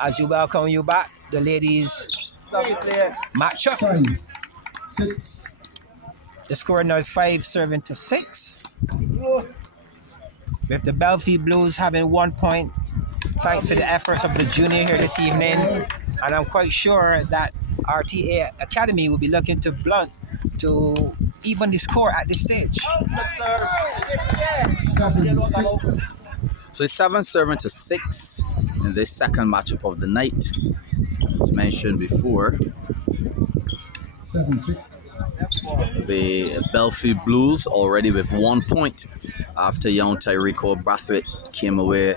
as you welcome you back, the ladies matchup. 5-6. The score now is 5-7-6. With the Belfield Blues having 1 point thanks to the efforts of the junior here this evening. And I'm quite sure that RTA Academy will be looking to blunt to even the score at this stage. 7-6. So it's 7-7-6 in this second matchup of the night. As mentioned before, 7-6. the Belfield Blues already with 1 point after young Tyrico Brathwaite came away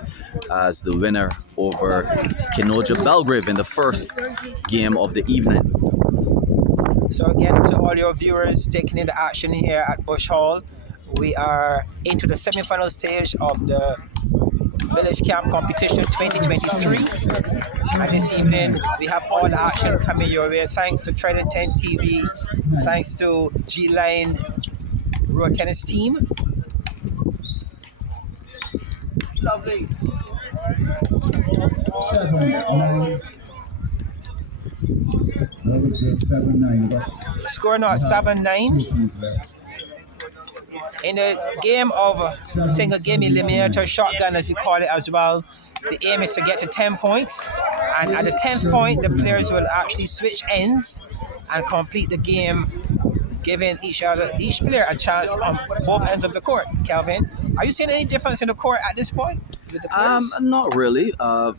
as the winner over Kenoja Belgrave in the first game of the evening. So again, to all your viewers taking in the action here at Bush Hall, we are into the semi-final stage of the Village Camp Competition 2023. And this evening, we have all the action coming your way. Thanks to Trident 10 TV, thanks to G-Line Road Tennis Team. Lovely. 7-9. That was good. 7-9. Score now 7-9. In the game of single game eliminator shotgun, as we call it as well, the aim is to get to 10 points. And at the 10th point, the players will actually switch ends and complete the game, giving each player a chance on both ends of the court. Kelvin, are you seeing any difference in the court at this point with the players? Not really.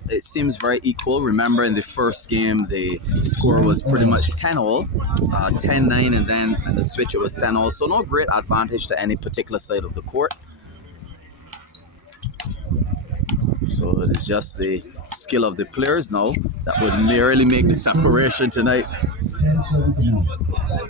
It seems very equal. Remember, in the first game, the score was pretty much 10-all, 10-9, and then in the switch it was 10-all. So no great advantage to any particular side of the court. So it is just the skill of the players now that would merely make the separation tonight.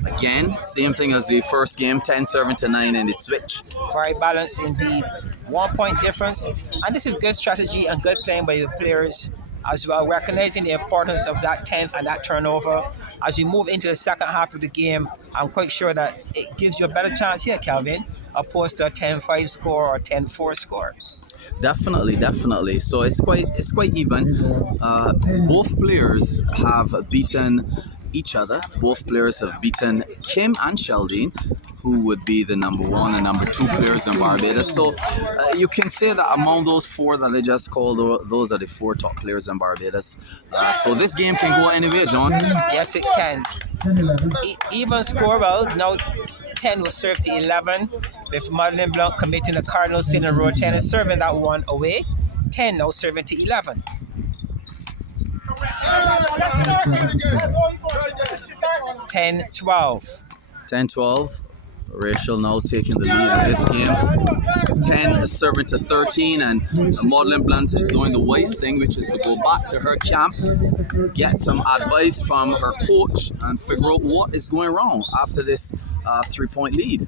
Again, same thing as the first game, 10-7-9 in the switch. Very balanced indeed. 1 point difference. And this is good strategy and good playing by the players as well, recognizing the importance of that 10th and that turnover. As you move into the second half of the game, I'm quite sure that it gives you a better chance here, Calvin, opposed to a 10-5 score or 10-4 score. Definitely. So it's quite even. Both players have beaten each other. Both players have beaten Kim and Sheldine, who would be the number 1 and number 2 players in Barbados. So you can say that among those 4 that I just called, those are the 4 top players in Barbados. So this game can go anywhere, John. Yes, it can. 10-11. Even score, well, now 10 was served to 11, with Maudlyn Blanc committing a cardinal sin in road tennis, serving that one away. 10 now serving to 11. 10-12. 10-12. Rachel now taking the lead in this game. 10 serving to 13, and Maudlyn Blunt is doing the wise thing, which is to go back to her camp, get some advice from her coach, and figure out what is going wrong after this 3-point lead.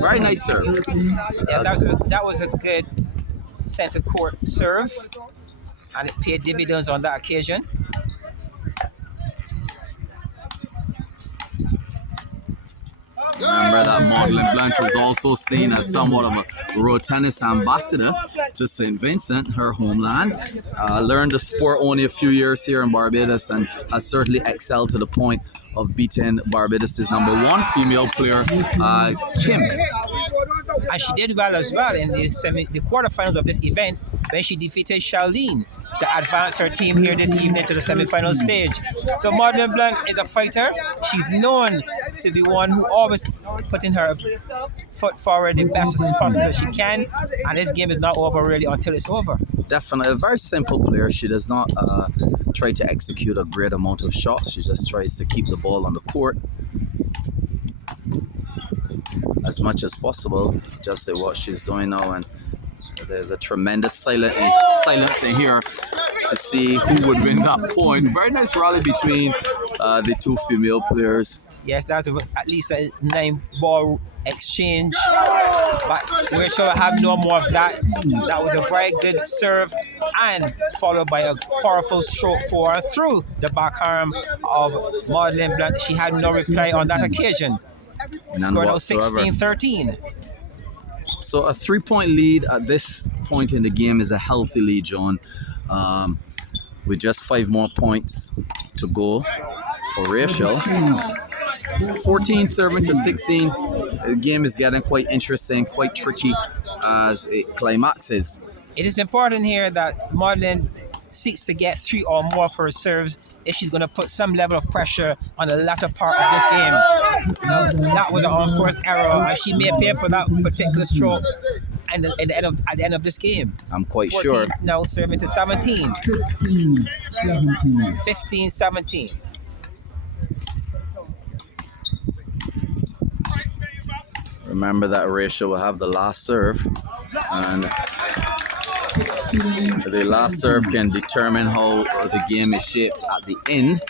Very nice serve. Yeah, that was a good center court serve, and it paid dividends on that occasion. Remember that Maudlyn Blunt is also seen as somewhat of a road tennis ambassador to St. Vincent, her homeland. Learned the sport only a few years here in Barbados and has certainly excelled to the point of beating Barbados' number 1 female player, Kim. And she did well as well in the quarterfinals of this event when she defeated Charlene to advance her team here this evening to the semi-final stage. So Maudlyn Blunt is a fighter. She's known to be one who always putting her foot forward the best as possible she can. And this game is not over really until it's over. Definitely a very simple player. She does not try to execute a great amount of shots. She just tries to keep the ball on the court as much as possible. Just say what she's doing now, and there's a tremendous silence in here to see who would win that point. Very nice rally between the 2 female players. Yes, that's at least a 9-ball exchange, but we shall have no more of that. That was a very good serve, and followed by a powerful stroke forward through the back arm of Maudlyn Blunt. She had no reply on that occasion. Scored out 16-13. So a 3-point lead at this point in the game is a healthy lead, John. with just 5 more points to go for Rachel. 14 serving to 16. The game is getting quite interesting, quite tricky as it climaxes. It is important here that Maudlyn seeks to get 3 or more of her serves if she's going to put some level of pressure on the latter part of this game. Now, that was her first error, and she may pay for that particular stroke at the end of this game. I'm quite 14 sure. now serving to 17. 15-17. 15-17. Remember that Rachel will have the last serve, and the last serve can determine how the game is shaped at the end.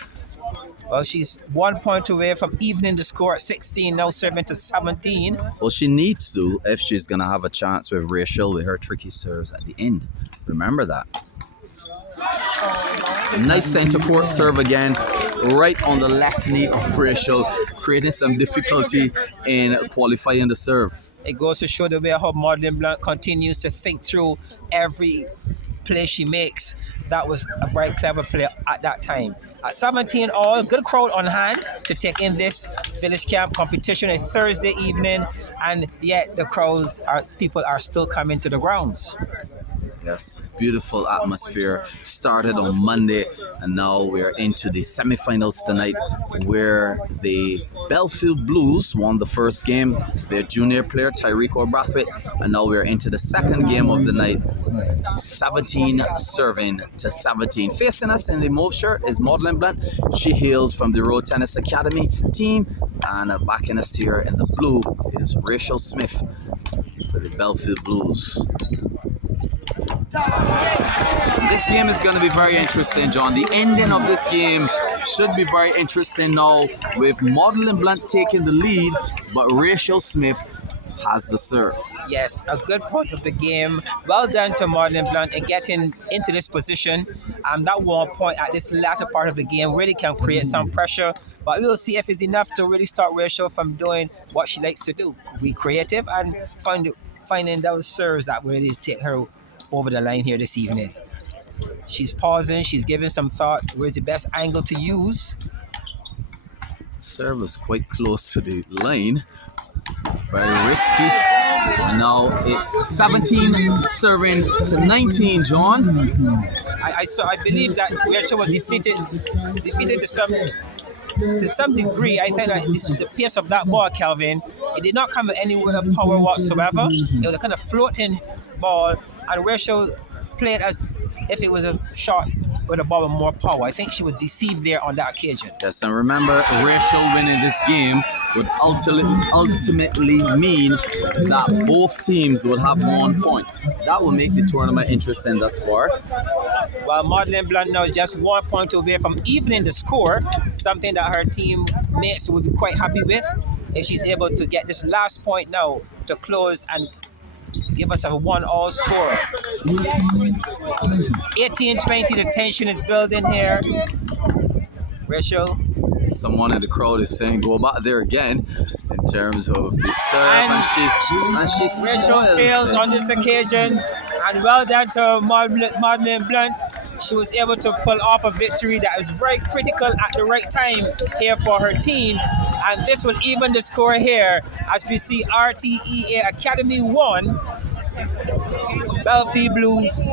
Well, she's 1 point away from evening the score at 16, now serving to 17. Well, she needs to if she's going to have a chance with Rachel with her tricky serves at the end. Remember that. Nice center court serve again, right on the left knee of Rachel, creating some difficulty in qualifying the serve. It goes to show the way how Maudlyn Blunt continues to think through every play she makes. That was a very clever play at that time. At 17 all, good crowd on hand to take in this village camp competition a Thursday evening, and yet the people are still coming to the grounds. Yes, beautiful atmosphere. Started on Monday, and now we're into the semifinals tonight, where the Belfield Blues won the first game, their junior player Tyreek Brathwaite, and now we're into the second game of the night, 17 serving to 17. Facing us in the mauve shirt is Maudlyn Blunt. She hails from the Road Tennis Academy team, and backing us here in the blue is Rachel Smith for the Belfield Blues. This game is going to be very interesting, John. The ending of this game should be very interesting now, with Maudlyn Blunt taking the lead, but Rachel Smith has the serve. Yes, a good point of the game. Well done to Maudlyn Blunt in getting into this position. That 1 point at this latter part of the game really can create some pressure, but we will see if it's enough to really stop Rachel from doing what she likes to do, be creative and finding those serves that really take her over the line here this evening. She's pausing, she's giving some thought. Where's the best angle to use? Serve is quite close to the line. Very risky. And now it's 17 serving to 19, John. I believe that Rachel was defeated to some degree. I think that the pace of that ball, Calvin, it did not come with any power whatsoever. It was a kind of floating ball, and Rachel played as if it was a shot with a ball with more power. I think she was deceived there on that occasion. Yes, and remember, Rachel winning this game would ultimately mean that both teams would have 1 point. That will make the tournament interesting thus far. While Maudlyn Blunt now just 1 point away from evening the score, something that her teammates would be quite happy with if she's able to get this last point now to close and give us a 1-all score. 18-20, the tension is building here. Rachel. Someone in the crowd is saying go back there again in terms of the serve, and she Rachel fails on this occasion, and well done to Maudlyn Blunt. She was able to pull off a victory that was very critical at the right time here for her team, and this will even the score here as we see RTEA Academy 1, Belfield Blues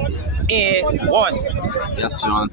A 1. Yes, John.